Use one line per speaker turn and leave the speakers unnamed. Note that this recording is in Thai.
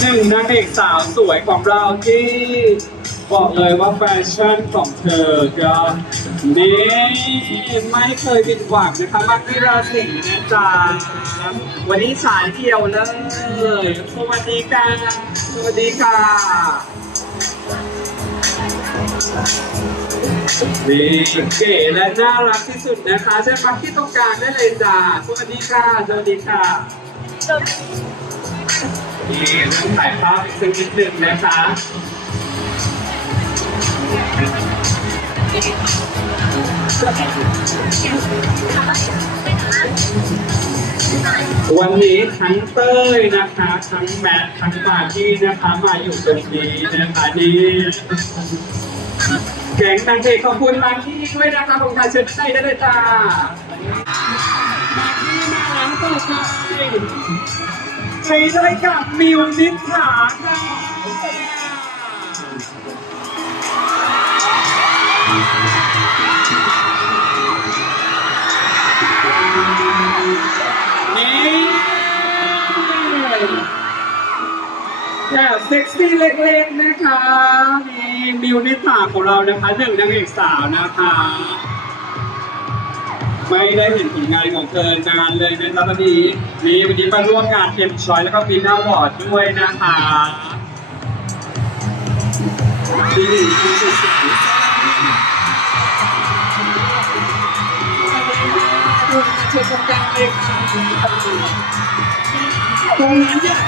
หนึ่งนางเอกสาวสวยของเราที่ บอกเลยว่าแฟชั่นของเธอก็นี่ไม่เคยผิดหวังนะคะมักวิราศีนะจ๊ะวันนี้สายเดียวเลยสวัสดีค่ะสวัสดีค่ะ นี่เก๋และน่ารักที่สุดนะคะใช่ปะที่ต้องการได้เลยจ้าสวัสดีค่ะสวัสดีค่ะนี่เรื่องถ่ายภาพสักนิดหนึ่งนะคะวันนี้ทั้งเต้ยนะคะ ทั้งแมททั้งมากกี้นะคะมาอยู่ตรงนี้นะคะนี่ แก๊งนางเอกขอบคุณมากกี้ด้วยนะคะของทาเชิญได้ได้เลยจ้ามากกี้มาหลังต่อไปไปด้วยกับมิวนิษฐาค่ะนี่ แบบเซ็กซี่เล็กๆนะคะนี่มิวนิษฐาของเรานะคะหนึ่งนางเอกสาวนะคะ ไม่ได้เห็นผลงานของเธอนานเลยนะครับตอนนี้นี่วันนี้มาร่วมงานเอ็มชอยแล้วก็มีน้าวอร์ดด้วยนะคะดีดีดีสุดๆตรงนั้นอยาก